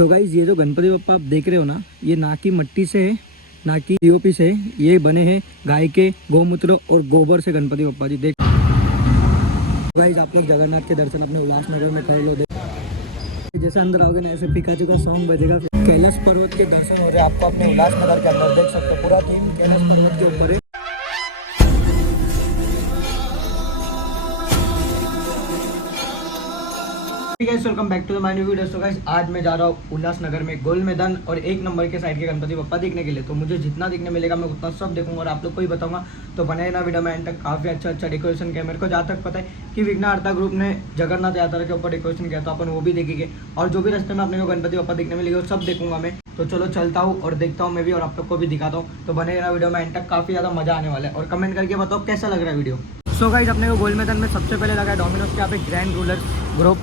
तो गाइस ये जो गणपति बप्पा आप देख रहे हो ना, ये ना की मिट्टी से है ना कि पीओपी से है, ये बने हैं गाय के गौमूत्र और गोबर से गणपति बप्पा जी। देख गाइस आप लोग जगन्नाथ के दर्शन अपने उल्लासनगर में कर लो। जैसे अंदर आओगे ना, ऐसे पिकाचू का सॉन्ग बजेगा। कैलाश पर्वत के दर्शन हो रहे हैं आपको अपने उल्लासनगर के अंदर, देख सकते हो पूरा टीम कैलाश पर्वत के ऊपर है। Welcome back to my new video. तो गाइस आज मैं जा रहा हूँ उल्लासनगर में गोल मैदान और 1 नंबर के साइड के गणपति बप्पा देखने के लिए। तो मुझे जितना देखने मिलेगा मैं उतना सब देखूंगा और आप लोग को ही बताऊंगा। तो बने ना वीडियो में एंड तक। काफ़ी अच्छा डेकोरेशन किया। मेरे को जहाँ तक पता है कि विघ्नहर्ता ग्रुप ने जगन्नाथ यात्रा के ऊपर डेकोरेशन किया, तो अपन वो भी देखेंगे और जो भी रास्ते में अपने को गणपति बप्पा देखने मिलेगा वो सब देखूंगा मैं। तो चलो चलता हूँ और देखता हूँ मैं भी और आप लोग को भी दिखाता हूँ। तो बने ना वीडियो में एंड तक, काफ़ी ज़्यादा मजा आने वाला है। और कमेंट करके बताओ कैसा लग रहा है वीडियो। सो गाइस अपने को गोल मैदान में सबसे पहले लगा है डोमिनोज के यहाँ पे ग्रैंड रूलर ग्रुप,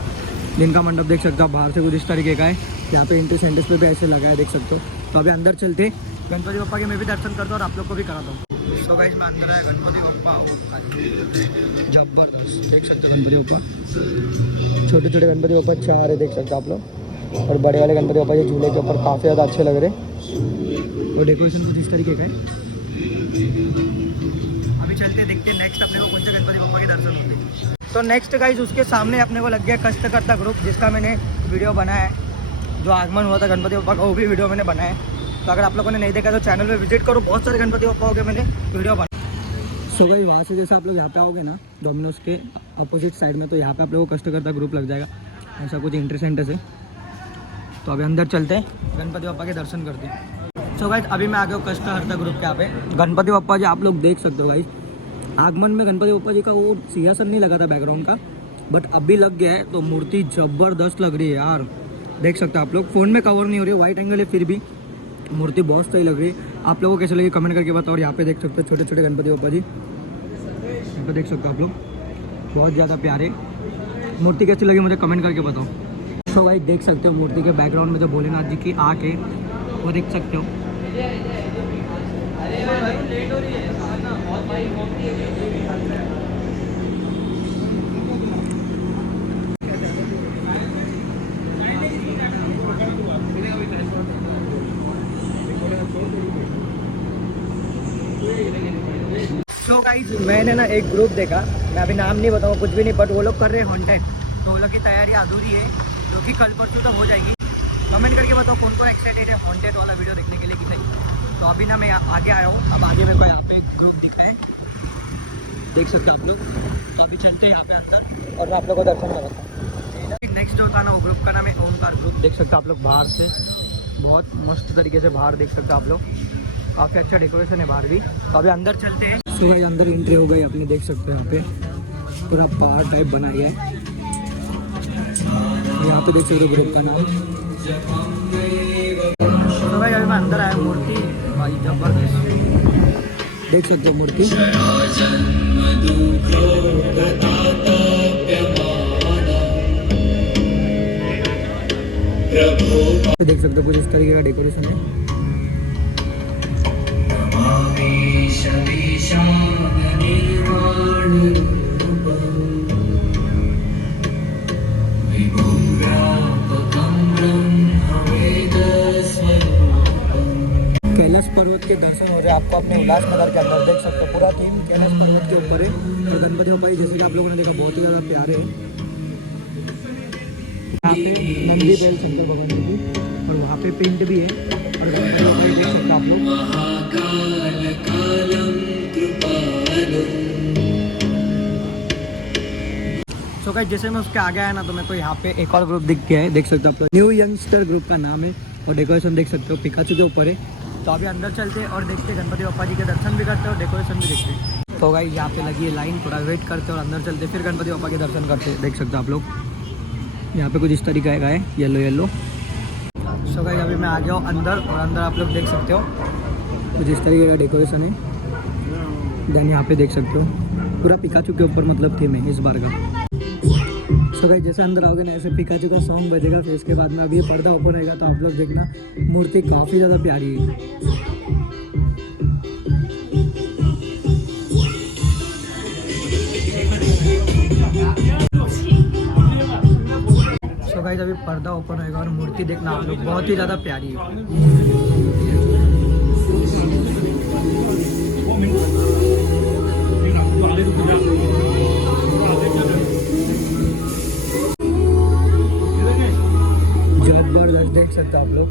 जिनका मंडप देख सकते हो बाहर से कुछ इस तरीके का है। यहाँ पे एंट्री सेंटर्स पे भी ऐसे लगा है, देख सकते हो। तो अभी अंदर चलते गणपति बप्पा के मैं भी दर्शन करता हूँ और आप लोग को भी कराता हूँ। तो गाइस मैं अंदर आया गणपति बप्पा जबरदस्त, देख सकते हो गणपति बप्पा। छोटे छोटे गणपति बप्पा 4 है, देख सकते हो आप लोग। और बड़े वाले गणपति बप्पा ये झूले के ऊपर काफ़ी ज़्यादा अच्छे लग रहे हैं। और डेकोरेशन कुछ इस तरीके का है। अभी चलते देखते नेक्स्ट अपने को कौन से गणपति बप्पा के दर्शन होते हैं। तो नेक्स्ट गाइज उसके सामने अपने को लग गया कष्टकर्ता ग्रुप, जिसका मैंने वीडियो बनाया है। जो आगमन हुआ था गणपति बप्पा का वो भी वीडियो मैंने बनाया है। तो अगर आप लोगों ने नहीं देखा तो चैनल पे विजिट करो, बहुत सारे गणपति बप्पा हो गए मैंने वीडियो बनाया। सो गाइस वहाँ से जैसे आप लोग यहाँ पे आओगे ना डोमिनोज के अपोजिट साइड में, तो यहाँ पे आप लोगों को कष्टकर्ता ग्रुप लग जाएगा। ऐसा कुछ एंट्री सेंटर है। तो अभी अंदर चलते हैं, गणपति बप्पा के दर्शन करते हैं। सो गाइस अभी मैं आ गया हूँ कष्टहर्ता ग्रुप के यहाँ पे। गणपति बप्पा जी आप लोग देख सकते हो गाइस, आगमन में गणपति बप्पा जी का वो सिंहासन नहीं लगा था बैकग्राउंड का, बट अभी लग गया है। तो मूर्ति जबरदस्त लग रही है यार, देख सकते हो आप लोग। फ़ोन में कवर नहीं हो रही है, वाइट एंगल है, फिर भी मूर्ति बहुत सही लग रही है। आप लोगों को कैसे लगी कमेंट करके बताओ। और यहाँ पे देख सकते हो छोटे छोटे गणपति बप्पा जी, यहाँ पे देख सकते हो आप लोग, बहुत ज़्यादा प्यारे। मूर्ति कैसी लगी मुझे कमेंट करके बताओ। तो भाई देख सकते हो मूर्ति के बैकग्राउंड में जो भोलेनाथ जी की आँख है वो देख सकते हो। तो गाइस मैंने ना एक ग्रुप देखा, मैं अभी नाम नहीं बताऊँ कुछ भी नहीं, बट वो लोग कर रहे हैं हॉन्टेड। तो वो लोग की तैयारी अधूरी है, जो कि कल परसों तक हो जाएगी। कमेंट करके बताओ कौन कौन एक्साइटेड है हॉन्टेड वाला वीडियो देखने के लिए कि नहीं। तो अभी ना मैं आगे आया हूँ, अब आगे मेरे को यहाँ पे ग्रुप दिखा है, देख सकते हो आप लोग। तो अभी चलते हैं यहाँ पे अंदर और मैं आप लोग को दर्शन कराता हूँ। नेक्स्ट जो था ना वो ग्रुप का नाम है ओमकार ग्रुप, देख सकते हो आप लोग। बाहर से बहुत मस्त तरीके से बाहर देख सकते हो आप लोग, काफ़ी अच्छा डेकोरेशन है बाहर भी। तो अभी अंदर चलते हैं। सो भाई अंदर एंट्री हो गई अपनी, देख सकते हो यहाँ पे पूरा पहाड़ टाइप बना है। यहाँ पे देख सकते हो ग्रुप का नाम। तो भाई अभी मैं अंदर आया, मूर्ति भाई जबरदस्त, देख सकते हो मूर्ति। देख सकते हो कुछ इस तरीके का डेकोरेशन है। कैलाश पर्वत के दर्शन हो रहे हैं आपको अपने उल्लासनगर के अंदर, देख सकते हो पूरा टीम कैलाश पर्वत के ऊपर है। और गणपति बप्पा जैसे कि आप लोगों ने देखा बहुत ही ज़्यादा प्यारे हैं। यहाँ पे नंदी बैल शंकर भगवान जी और वहाँ पे प्रिंट भी है। और गणपति बप्पा देख सकते आप लोग। तो गाइस जैसे मैं उसके आगे आया ना, तो मेरे को यहाँ पे एक और ग्रुप दिख गया है, देख सकते हो आप लोग। न्यू यंगस्टर ग्रुप का नाम है और डेकोरेशन देख सकते हो पिकाचू के ऊपर है। तो अभी अंदर चलते और देखते गणपति बप्पा जी के दर्शन भी करते और डेकोरेशन भी देखते। तो गाइस यहाँ पे लगी है लाइन, थोड़ा वेट करते और अंदर चलते फिर गणपति बप्पा के दर्शन करते, देख सकते हो आप लोग। यहाँ पे कुछ इस तरीके का है, येलो। सो गाइस अभी मैं आ गया हूँ अंदर और अंदर आप लोग देख सकते हो कुछ इस तरीके का डेकोरेशन है। देन यहाँ पे देख सकते हो पूरा पिकाचू के ऊपर मतलब थीम है इस बार का। सो गाइस जैसे अंदर आओगे ना, ऐसे पिकाचू का सॉन्ग बजेगा। फिर इसके बाद में अभी ये पर्दा ओपन होगा तो आप लोग देखना, मूर्ति काफ़ी ज़्यादा प्यारी है। गाइस अभी पर्दा ओपन होएगा और मूर्ति देखना आप लोग, बहुत ही ज़्यादा प्यारी है। जबरदस्त देख सकते हो आप लोग।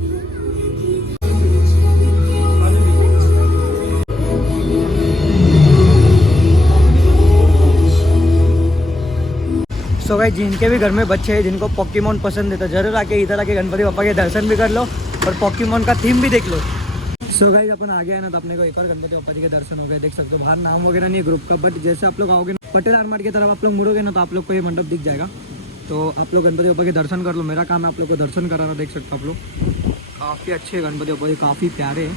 सो गाइस जिनके भी घर में बच्चे हैं जिनको पोकेमॉन पसंद है तो जरूर आके इधर आके गणपति बप्पा के दर्शन भी कर लो और पोकेमॉन का थीम भी देख लो। सो गाइस अपन आ गया है ना, तो अपने को एक और गणपति बप्पा जी के दर्शन हो गए। देख सकते हो बाहर नाम वगैरह नहीं है ग्रुप का, बट जैसे आप लोग आओगे ना पटेल आर्मार्ट की तरफ आप लोग मुड़ोगे ना तो आप लोग को ये मंडप दिख जाएगा। तो आप लोग गणपति बप्पा के दर्शन कर लो। मेरा काम है आप लोग को दर्शन कराना। देख सकते हो आप लोग काफ़ी अच्छे गणपति बप्पा जी, काफ़ी प्यारे हैं।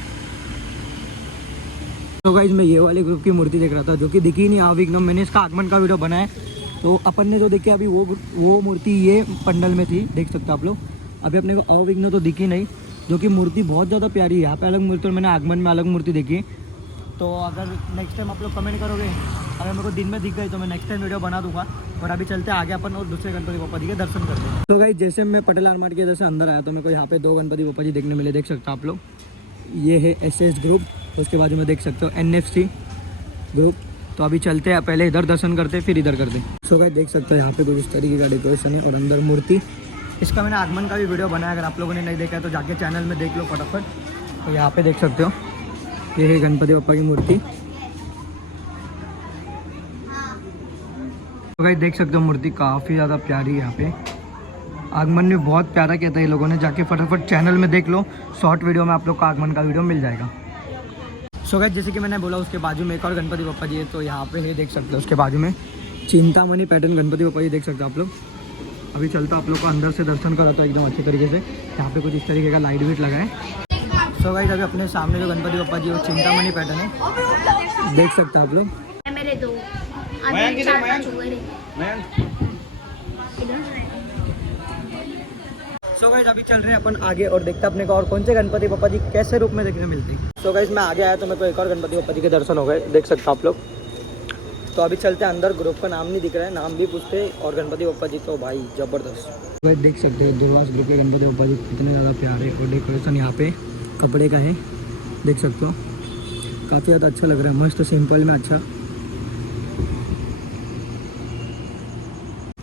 तो गाइस मैं ये वाले ग्रुप की मूर्ति देख रहा था जो कि दिखी नहीं अविघ्नम। मैंने इसका आगमन का वीडियो बनाया, तो अपन ने जो देखी अभी वो मूर्ति ये पंडल में थी। देख सकते हो आप लोग। अभी अपने को अविघ्न तो दिखी नहीं, जो कि मूर्ति बहुत ज़्यादा प्यारी है। यहाँ पे अलग मूर्ति और मैंने आगमन में अलग मूर्ति देखी। तो अगर नेक्स्ट टाइम आप लोग कमेंट करोगे, अगर मेरे को दिन में दिख गई तो मैं नेक्स्ट टाइम वीडियो बना दूंगा। और अभी चलते आगे अपन और दूसरे गणपति बप्पा जी के दर्शन करते हैं। तो गाइस जैसे मैं पटेल आर्मार्ट के जैसे अंदर आया तो मेरे को यहाँ पे 2 गणपति बप्पा जी देखने मिले। देख सकते हो आप लोग। ये है SS ग्रुप, तो उसके बाजू में देख सकते हो NFC ग्रुप। तो अभी चलते हैं, पहले इधर दर्शन करते फिर इधर करते। सो गाइस देख सकते हो यहाँ पे कुछ इस तरीके का डेकोरेशन है और अंदर मूर्ति। इसका मैंने आगमन का भी वीडियो बनाया, अगर आप लोगों ने नहीं देखा है तो जाके चैनल में देख लो फटाफट। तो यहाँ पे देख सकते हो ये है गणपति बप्पा की मूर्ति। तो गाइस देख सकते हो मूर्ति काफ़ी ज़्यादा प्यारी है। यहाँ पे आगमन में बहुत प्यारा किया था ये लोगों ने, जाके फटाफट चैनल में देख लो। शॉर्ट वीडियो में आप लोग का आगमन का वीडियो मिल जाएगा। सो गाइस जैसे कि मैंने बोला उसके बाजू में एक और गणपति बप्पा जी है, तो यहाँ पे है देख सकते हो। उसके बाजू में चिंतामणि पैटर्न गणपति बप्पा जी देख सकते हो आप लोग। अभी चलता आप लोग को अंदर से दर्शन कराता एकदम अच्छे तरीके से। यहाँ पे कुछ इस तरीके का लाइट वेट लगा है। सो गाइस अभी अपने सामने जो गणपति बप्पा जी वो चिंतामणि पैटर्न है, देख सकते हो आप लोग। मेरे 2 सो गाइस अभी चल रहे हैं अपन आगे और देखते हैं अपने को और कौन से गणपति बप्पा जी कैसे रूप में देखने मिलते हैं। सो गाइस मैं आगे आया तो मेरे को एक और गणपति बप्पा जी के दर्शन हो गए। देख सकते हो आप लोग। तो अभी चलते हैं अंदर। ग्रुप का नाम नहीं दिख रहा है, नाम भी पूछते और गणपति बप्पा जी तो भाई ज़बरदस्त। भाई देख सकते हो दुर्वास ग्रुप के गणपति बप्पा जी कितने ज़्यादा प्यारे और डेकोरेशन यहाँ पे कपड़े का है। देख सकते हो काफ़ी ज़्यादा अच्छा लग रहा है, मस्त सिंपल में अच्छा।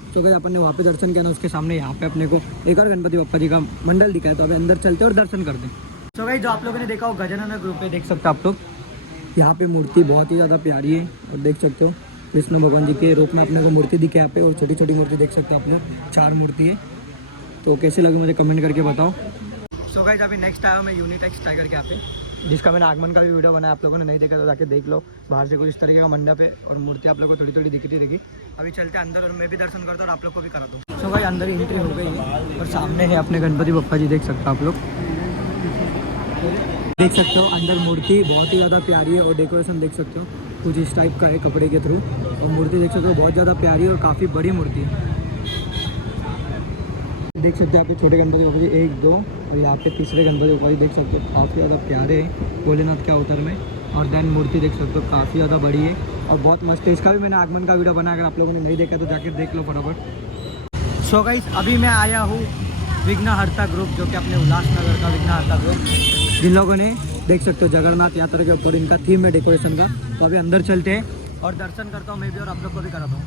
तो गाइस अपन ने वहाँ पे दर्शन किया ना, उसके सामने यहाँ पे अपने को एक और गणपति बप्पा जी का मंडल दिखा है। तो अभी अंदर चलते और दर्शन करते हैं। तो गाइस जो आप लोगों ने देखा वो गजानन ग्रुप है। देख सकते हो आप लोग। यहाँ पे मूर्ति बहुत ही ज़्यादा प्यारी है और देख सकते हो कृष्ण भगवान जी के रूप में अपने को मूर्ति दिखे यहाँ पे। और छोटी छोटी मूर्ति देख सकते हो आप लोग, 4 मूर्ति है। तो कैसे लगे मुझे कमेंट करके बताओ। सो गाइस अभी नेक्स्ट आया मैं यूनिटेक्स टाइगर के यहाँ पे, जिसका मैंने आगमन का भी वीडियो बनाया। आप लोगों ने नहीं देखा तो जाके देख लो। बाहर से कुछ इस तरीके का मंडप है और मूर्ति आप लोग को थोड़ी थोड़ी दिखती रहेगी। अभी चलते अंदर और मैं भी दर्शन करता हूँ और आप लोग को भी करा दूँ। सो गाइस अंदर ही एंट्री हो गई है और सामने है अपने गणपति बप्पा जी। देख सकते हो आप लोग। देख सकते हो अंदर मूर्ति बहुत ही ज़्यादा प्यारी है और डेकोरेशन देख सकते हो कुछ इस टाइप का है कपड़े के थ्रू। और मूर्ति देख सकते हो बहुत ज़्यादा प्यारी है और काफ़ी बड़ी मूर्ति है। देख सकते हो यहाँ पे छोटे गणपति बप्पा जी 1 2 और यहाँ पे तीसरे गणपति बप्पा जी देख सकते हो काफ़ी ज़्यादा प्यारे हैं भोलेनाथ के अवतार में। और देन मूर्ति देख सकते हो काफ़ी ज़्यादा बड़ी है और बहुत मस्त है। इसका भी मैंने आगमन का वीडियो बनाया, अगर आप लोगों ने नहीं देखा तो जाके देख लो फटाफट। सो गाइस अभी मैं आया हूँ विघ्नहर्ता ग्रुप, जो कि अपने उल्लासनगर का विघ्नहर्ता ग्रुप, जिन लोगों ने देख सकते हो जगन्नाथ यात्रा के ऊपर इनका थीम है डेकोरेशन का। तो अभी अंदर चलते हैं और दर्शन करता हूँ मैं भी और आप लोग को भी कराता हूँ।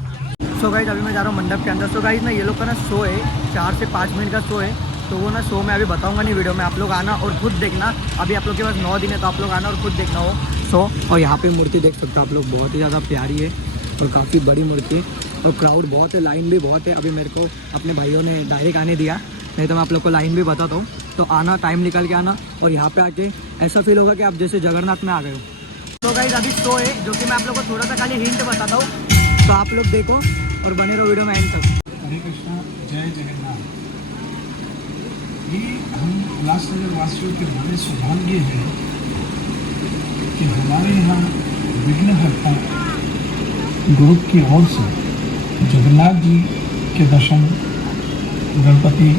सो गाइस अभी मैं जा रहा हूँ मंडप के अंदर। सो गाइस ना ये लोग का ना शो है, 4 से 5 मिनट का शो है। तो वो ना शो में अभी बताऊंगा नहीं वीडियो में, आप लोग आना और खुद देखना। अभी आप लोग के पास 9 दिन है तो आप लोग आना और खुद देखना हो शो। और यहाँ पे मूर्ति देख सकते हो आप लोग, बहुत ही ज़्यादा प्यारी है और काफ़ी बड़ी मूर्ति है और क्राउड बहुत है, लाइन भी बहुत है। अभी मेरे को अपने भाइयों ने डायरेक्ट आने दिया, नहीं तो मैं आप लोग को लाइन भी बताता हूँ। तो आना, टाइम निकाल के आना और यहाँ पे आके ऐसा फील होगा कि आप जैसे जगन्नाथ में आ गए हो। तो गाइस अभी शो है जो कि मैं आप लोग को थोड़ा सा खाली हिंट बताता हूँ, तो आप लोग देखो और बने रहो वीडियो में एंड तक। हरे कृष्णा, जय जगन्नाथ। ये हम उल्लासनगर वासियों के बड़े सौभाग्य है कि हमारे यहाँ विघ्नहर्ता ग्रुप की ओर से जगन्नाथ जी के दर्शन गणपति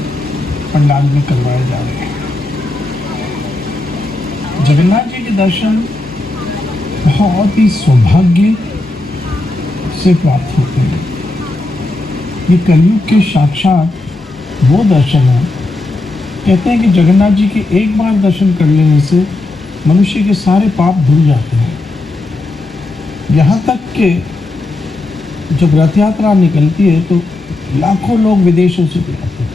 पंडाल में करवाए जा रहे हैं। जगन्नाथ जी के दर्शन बहुत ही सौभाग्य से प्राप्त होते हैं। ये कलयुग के साक्षात वो दर्शन है। कहते हैं कि जगन्नाथ जी के एक बार दर्शन कर लेने से मनुष्य के सारे पाप धुल जाते हैं। यहाँ तक कि जब रथ यात्रा निकलती है तो लाखों लोग विदेशों से भी आते हैं।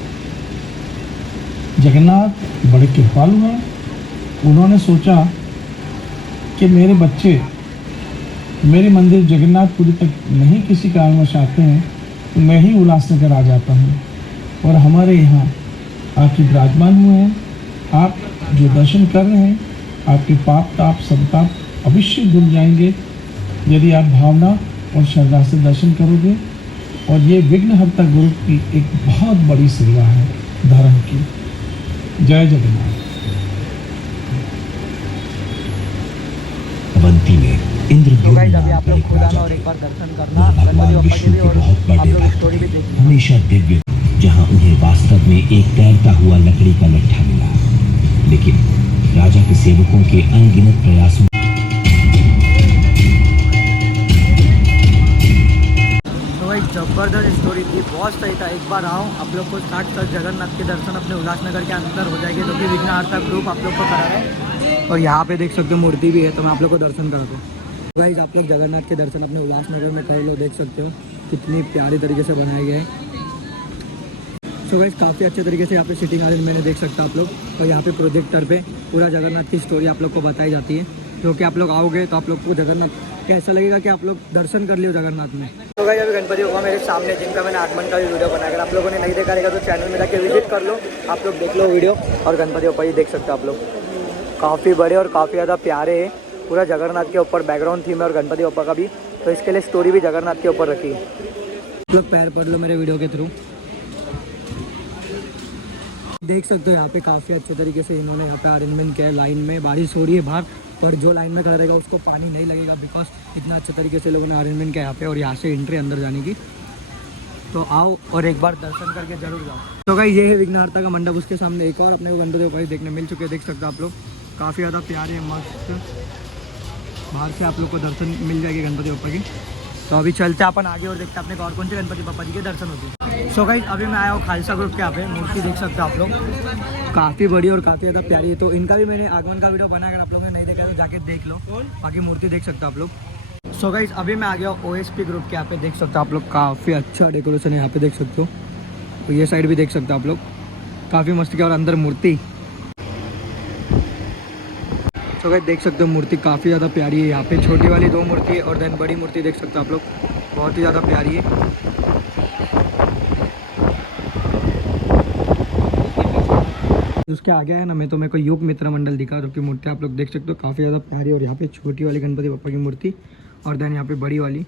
जगन्नाथ बड़े कृपालु हैं। उन्होंने सोचा कि मेरे बच्चे मेरे मंदिर जगन्नाथपुरी तक नहीं किसी कारणवश आते हैं तो मैं ही उल्लासनगर आ जाता हूँ और हमारे यहाँ आके विराजमान हुए हैं। आप जो दर्शन कर रहे हैं, आपके पाप ताप सब ताप अवश्य धुल जाएंगे यदि आप भावना और श्रद्धा से दर्शन करोगे। और ये विघ्नहर्ता गुरु की एक बहुत बड़ी सेवा है धर्म की। जय जगन्नाथ। अवंती में तो गाइस अभी आप लोग खुद आना और एक बार दर्शन करना गणपति बप्पा के भी, और आप लोग स्टोरी भी देखना। हमेशा दिव्य, जहां उन्हें वास्तव में एक तैरता हुआ लकड़ी का लट्ठा मिला, लेकिन राजा के सेवकों के अनगिनत प्रयासों। तो भाई जबरदस्त स्टोरी थी, बहुत सही था। एक बार आओ, आप लोग को साक्षात जगन्नाथ के दर्शन अपने उल्लासनगर के अंदर हो जाएंगे, जो कि विघ्नहर्ता ग्रुप आप लोग को करा रहा है। और यहाँ पे देख सकते हो मूर्ति भी है, तो मैं आप लोग को दर्शन करा दूँ। गाइस आप लोग जगन्नाथ के दर्शन अपने उल्लासनगर में कर लो, देख सकते हो कितनी प्यारी तरीके से बनाया गया है। सो गाइस काफ़ी अच्छे तरीके से यहाँ पे सिटिंग अरेंजमेंट देख सकते हो आप लोग। और यहाँ पे प्रोजेक्टर पे पूरा जगन्नाथ की स्टोरी आप लोग को बताई जाती है, जो कि आप लोग आओगे तो आप लोग को जगन्नाथ कैसा लगेगा कि आप लोग दर्शन कर लियो जगन्नाथ में। तो गाइस अभी गणपति बप्पा मेरे सामने, जिनका मैंने आगमन का भी वीडियो बनाया। अगर आप लोगों ने नहीं देखा रहेगा तो चैनल में जाके विजिट कर लो, आप लोग देख लो वीडियो। और गणपति बप्पा ही देख सकते हो आप लोग, काफ़ी बड़े और काफ़ी ज़्यादा प्यारे हैं। पूरा जगन्नाथ के ऊपर बैकग्राउंड थीम है और गणपति बप्पा का भी, तो इसके लिए स्टोरी भी जगन्नाथ के ऊपर रखी है। आप लोग पैर पढ़ लो मेरे वीडियो के थ्रू, देख सकते हो यहाँ पे काफ़ी अच्छे तरीके से इन्होंने यहाँ पे अरेंजमेंट किया है। लाइन में बारिश हो रही है बाहर, और जो लाइन में खड़ा रहेगा उसको पानी नहीं लगेगा, बिकॉज इतना अच्छे तरीके से लोगों ने अरेंजमेंट किया यहाँ पे। और यहाँ से एंट्री अंदर जाने की, तो आओ और एक बार दर्शन करके जरूर जाओ। तो गाइस ये है विघ्नहर्ता का मंडप, उसके सामने एक और अपने को गणपति बप्पा देखने मिल चुके हैं, देख सकते हो आप लोग। काफ़ी ज़्यादा प्यारे मस्त, बाहर से आप लोग को दर्शन मिल जाएगी गणपति बप्पा की। तो अभी चलते हैं अपन आगे और देखते हैं अपने को और कौन से गणपति बप्पा जी के दर्शन होते हैं। सो गाइस अभी मैं आया हूँ खालसा ग्रुप के यहाँ पे। मूर्ति देख सकते हो आप लोग, काफ़ी बड़ी और काफ़ी ज़्यादा प्यारी है। तो इनका भी मैंने आगमन का वीडियो बनाया, अगर आप लोगों ने नहीं देखा तो जाके देख लो, बाकी मूर्ति देख सकते हो आप लोग। सो गाइस अभी मैं आ गया हूँ OSP ग्रुप के यहाँ पे, देख सकते हो आप लोग। काफ़ी अच्छा डेकोरेशन है यहाँ पे, देख सकते हो। तो ये साइड भी देख सकते हो आप लोग, काफ़ी मस्त किया। और अंदर मूर्ति, तो गाइस देख सकते हो मूर्ति काफ़ी ज़्यादा प्यारी है। यहाँ पे छोटी वाली 2 मूर्ति है और देन बड़ी मूर्ति देख सकते हो आप लोग, बहुत ही ज़्यादा प्यारी है। उसके आगे है ना, मैं तो मेरे को युग मित्र मंडल दिखा, जो कि मूर्ति आप लोग देख सकते हो काफ़ी ज़्यादा प्यारी। और यहाँ पे छोटी वाली गणपति बप्पा की मूर्ति और देन यहाँ पे बड़ी वाली।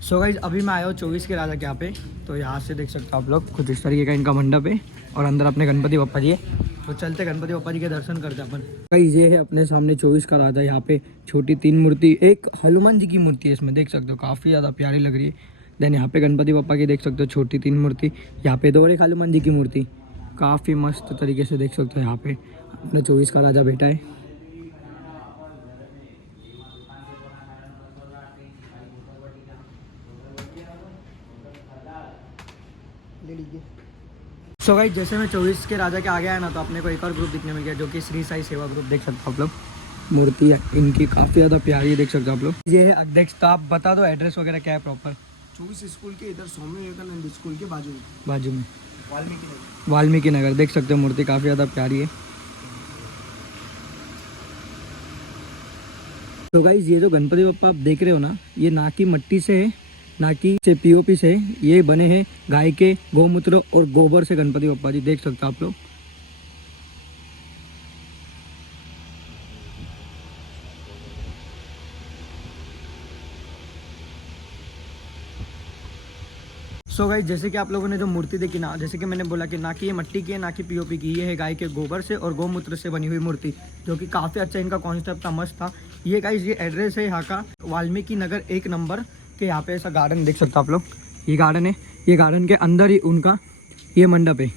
सो गाइस अभी मैं आया हूँ 24 के राजा के यहाँ पे। तो यहाँ से देख सकते हो आप लोग, कुछ इस तरीके का इनका मंडप है और अंदर अपने गणपति बप्पा जी है। तो चलते गणपति बप्पा जी के दर्शन करते अपन। गाइस ये है अपने सामने 24 का राजा। यहाँ पे छोटी 3 मूर्ति, एक हनुमान जी की मूर्ति है इसमें, देख सकते हो काफ़ी ज़्यादा प्यारी लग रही है। देन यहाँ पे गणपति बप्पा की देख सकते हो छोटी 3 मूर्ति। यहाँ पे 2 एक हनुमान जी की मूर्ति, काफ़ी मस्त तरीके से देख सकते हो। यहाँ पे अपने 24 का राजा बैठा है। सो गाइस जैसे मैं 24 के राजा के आगे आया ना, तो अपने को एक और ग्रुप दिखने मिल गया, जो कि श्री साई सेवा ग्रुप, देख सकते हो आप लोग। मूर्ति है इनकी काफ़ी ज़्यादा प्यारी है, देख सकते हो आप लोग। ये है अध्यक्ष। तो आप बता दो एड्रेस वगैरह क्या है प्रॉपर। 24 स्कूल के इधर स्वामी विवेकानंद स्कूल के बाजू में वाल्मीकि नगर, देख सकते हो मूर्ति काफ़ी ज़्यादा प्यारी है। तो गाइस ये जो गणपति बप्पा आप देख रहे हो ना, ये ना कि मट्टी से है, ना कि से POP से, ये बने हैं गाय के गौमूत्र और गोबर से गणपति बप्पा जी, देख सकते हो आप लोग। सो गाइस जैसे कि आप लोगों ने जो मूर्ति देखी ना, जैसे कि मैंने बोला कि ना कि ये मट्टी की है ना कि POP की, ये है गाय के गोबर से और गौमूत्र से बनी हुई मूर्ति, जो कि काफ़ी अच्छा इनका कॉन्सेप्ट था, मस्त था। ये गाइस ये एड्रेस है यहाँ का वाल्मीकि नगर 1 नंबर के। यहाँ पे ऐसा गार्डन देख सकते हो आप लोग, ये गार्डन है, ये गार्डन के अंदर ही उनका ये मंडप है।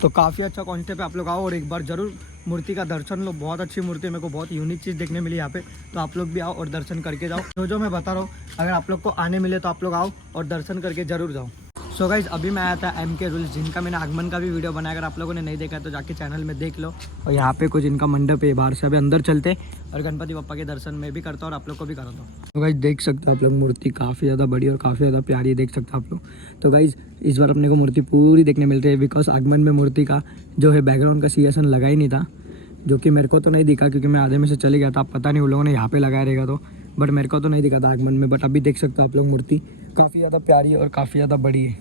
तो काफ़ी अच्छा कॉन्सेप्ट है, आप लोग आओ और एक बार ज़रूर मूर्ति का दर्शन लो। बहुत अच्छी मूर्ति है, मेरे को बहुत यूनिक चीज़ देखने मिली यहाँ पे। तो आप लोग भी आओ और दर्शन करके जाओ। जो मैं बता रहा हूँ, अगर आप लोग को आने मिले तो आप लोग आओ और दर्शन करके ज़रूर जाओ। सो गाइज अभी मैं आया था MK रूल्स, जिनका मैंने आगमन का भी वीडियो बनाया। अगर आप लोगों ने नहीं देखा है तो जाके चैनल में देख लो। और यहाँ पे कुछ इनका मंडप है, बाहर से अभी अंदर चलते और गणपति बप्पा के दर्शन में भी करता हूँ और आप लोग को भी कराता हूँ। तो गाइज देख सकते हो आप लोग, मूर्ति काफ़ी ज़्यादा बड़ी और काफ़ी ज़्यादा प्यारी है, देख सकते हो आप लोग। तो गाइज इस बार अपने को मूर्ति पूरी देखने मिल रही है, बिकॉज आगमन में मूर्ति का जो है बैकग्राउंड का सिंहासन लगा ही नहीं था, जो कि मेरे को तो नहीं दिखा क्योंकि मैं आधे में से चले गया था। आप पता नहीं उन लोगों ने यहाँ पे लगाया रहेगा तो, बट मेरे को तो नहीं दिखा था आगमन में। बट अभी देख सकते हो आप लोग, मूर्ति काफ़ी ज़्यादा प्यारी है और काफ़ी ज़्यादा बड़ी है।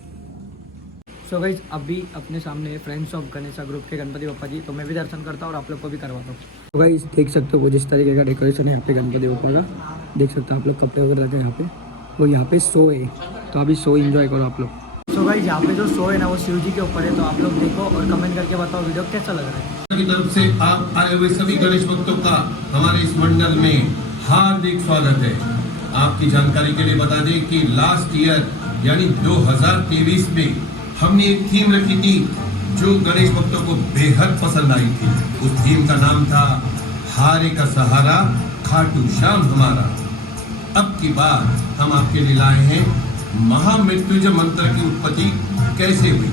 सो गाइज अभी अपने सामने फ्रेंड्स ऑफ गणेशा ग्रुप के गणपति बप्पा जी, तो मैं भी दर्शन करता हूँ और आप लोग को भी करवाता हूँ। तो गाइज देख सकते हो वो जिस तरीके का डेकोरेशन है यहाँ पे गणपति बप्पा का, देख सकते हो आप लोग, कपड़े वगैरह रखे हैं यहाँ पे। वो यहाँ पे शो है, तो अभी शो एंजॉय करो आप लोग। सो गाइज यहाँ पे जो शो है ना वो शिव जी के ऊपर है, तो आप लोग देखो और कमेंट करके बताओ वीडियो कैसा लग रहा है। की तरफ से आप आए हुए सभी गणेश भक्तों का हमारे इस मंडल में हार्दिक स्वागत है। आपकी जानकारी के लिए बता दें कि लास्ट ईयर यानी 2023 में हमने एक थीम रखी थी जो गणेश भक्तों को बेहद पसंद आई थी। उस थीम का नाम था हारे का सहारा खाटू श्याम हमारा। अब की बार हम आपके लिए लाए हैं महामृत्युंजय मंत्र की उत्पत्ति कैसे हुई।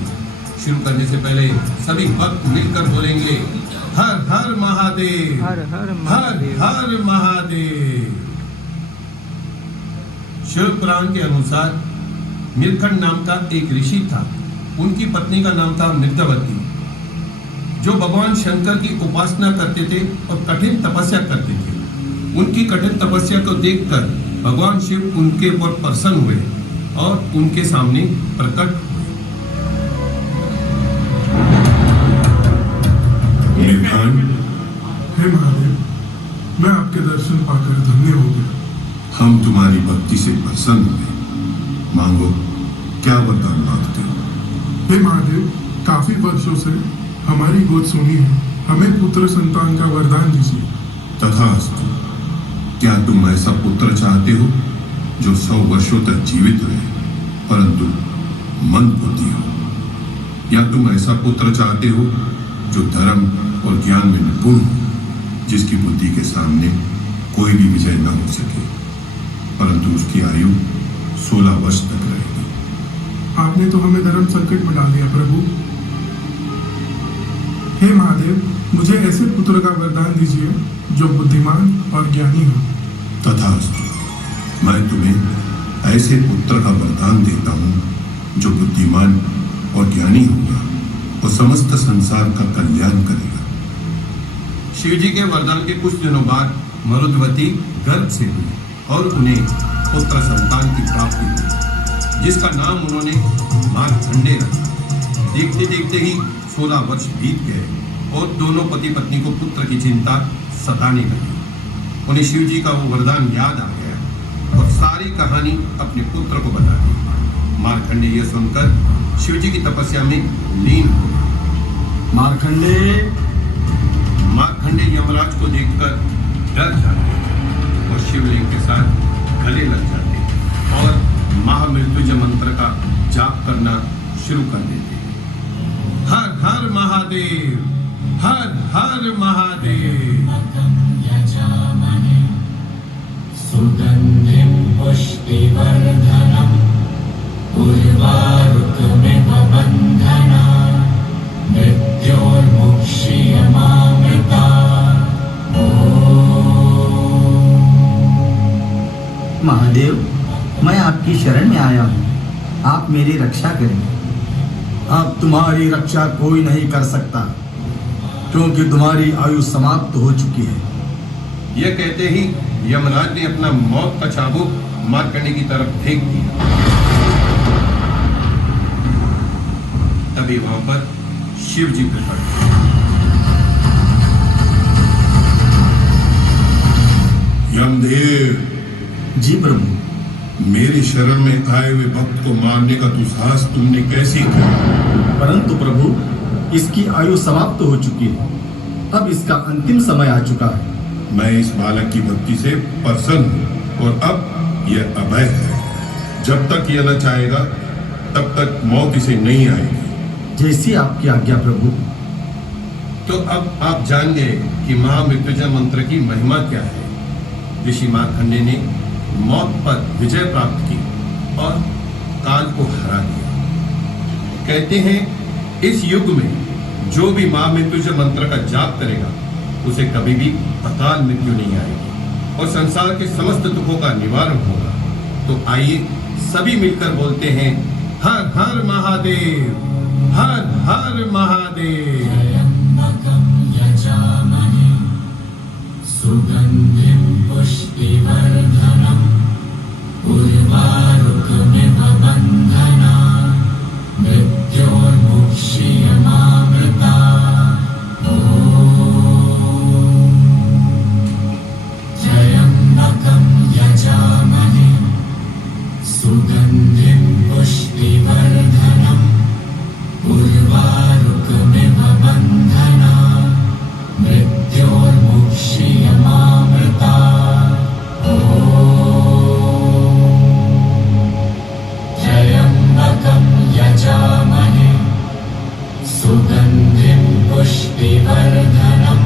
शुरू करने से पहले सभी भक्त मिलकर बोलेंगे हर हर महादेव, हर हर हर महादेव। हर महादेव। शिव पुराण के अनुसार नीलकंठ नाम का एक ऋषि था। उनकी पत्नी का नाम था मृतवती, जो भगवान शंकर की उपासना करते थे और कठिन तपस्या करते थे। उनकी कठिन तपस्या को देखकर भगवान शिव उनके ऊपर प्रसन्न हुए और उनके सामने प्रकट हुए। हे महादेव, मैं आपके दर्शन पाकर धन्य हो गया। हम तुम्हारी भक्ति से प्रसन्न हुए। मांगो, क्या वरदान मांगते हो? हे महादेव, काफी वर्षों से हमारी गोद सुनी है, हमें पुत्र संतान का वरदान दीजिए। तथास्तु। क्या तुम ऐसा पुत्र चाहते हो जो 100 वर्षों तक जीवित रहे परंतु मंदबुद्धि हो, या तुम ऐसा पुत्र चाहते हो जो धर्म और ज्ञान में निपुण हो, जिसकी बुद्धि के सामने कोई भी विजय न हो सके परंतु उसकी आयु 16 वर्ष तक रहेगी? आपने तो हमें धर्म संकट में डाल दिया प्रभु। हे महादेव, मुझे ऐसे पुत्र का वरदान दीजिए जो बुद्धिमान और ज्ञानी हो। तथास्तु। मैं तुम्हें ऐसे पुत्र का वरदान देता हूँ जो बुद्धिमान और ज्ञानी होगा और समस्त संसार का कल्याण करेगा। शिव जी के वरदान के कुछ दिनों बाद मरुद्वती गर्भ से हुई और उन्हें पुत्र संतान की प्राप्ति हुई, जिसका नाम उन्होंने मार्कंडेय रखा। देखते देखते ही 16 वर्ष बीत गए और दोनों पति पत्नी को पुत्र की चिंता सताने लगी। उन्हें शिव जी का वो वरदान याद आ गया और सारी कहानी अपने पुत्र को बता दी। मार्कंडेय यह सुनकर शिव जी की तपस्या में लीन हो गए। मार्कंडेय यमराज को देखकर डर जाते और शिवलिंग के साथ गले लग जाते और महामृत्युंजय मंत्र का जाप करना शुरू कर देते। हर हर महादेव, हर हर महादेव। सुगंधिं पुष्टिवर्धनम् उर्वारुकमिव बन्धना मृत्योर्मुक्षीयमामृता। महादेव, मैं आपकी शरण में आया हूँ, आप मेरी रक्षा करें। अब तुम्हारी रक्षा कोई नहीं कर सकता क्योंकि तुम्हारी आयु समाप्त हो चुकी है। यह कहते ही यमराज ने अपना मौत का चाबुक मार्कंडेय की तरफ फेंक दिया। तभी वहां पर शिव जी प्रकट हुए। यमदेव। जी प्रभु। मेरी शरण में आए हुए भक्त को मारने का दुस्साहस तुमने कैसे किया? परंतु प्रभु, इसकी आयु समाप्त हो चुकी है, अब इसका अंतिम समय आ चुका है। मैं इस बालक की भक्ति से प्रसन्न हूँ और अब यह अभय है। जब तक यह न चाहेगा तब तक मौत इसे नहीं आएगी। जैसी आपकी आज्ञा प्रभु। तो अब आप जान गए कि महामृत्युंजय मंत्र की महिमा क्या है। ऋषि मार्कंडेय ने मौत पर विजय प्राप्त की और काल को हरा दिया। कहते हैं इस युग में जो भी मां मृत्युंजय मंत्र का जाप करेगा उसे कभी भी अकाल मृत्यु नहीं आएगी और संसार के समस्त दुखों का निवारण होगा। तो आइए सभी मिलकर बोलते हैं हर हर महादेव, हर हर महादेव। त्र्यम्बकं यजामहे सुगन्धिं पुष्टिवर्धनम् उर्वारुकमिव बन्धनान् मृत्योर्मुक्षीयमामृता। त्र्यम्बकं यजामहे सुगन्धिं पुष्टिवर्धनम् उर्वारुकमिव बन्धनान् मृत्योर्मुक्षीयमामृता। त्र्यम्बकं यजामहे सुगन्धिं पुष्टिवर्धनम्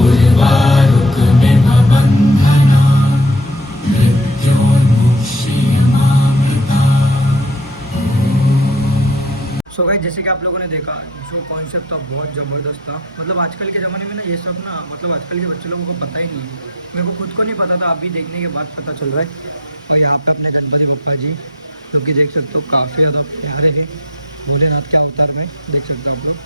उर्वारुकमिव बन्धनान् मृत्योर्मुक्षीयमामृता। सो गाइस जैसे कि आप लोगों ने देखा जो कॉन्सेप्ट था बहुत ज़बरदस्त था। मतलब आजकल के ज़माने में ना ये सब ना मतलब आजकल के बच्चे लोगों को पता ही नहीं है। मेरे को खुद को नहीं पता था, अभी देखने के बाद पता चल रहा है। और यहाँ पे अपने गणपति बप्पा जी जो कि देख सकते हो काफ़ी ज़्यादा प्यारे हैं भोलेनाथ के अवतार में, देख सकते हो आप लोग।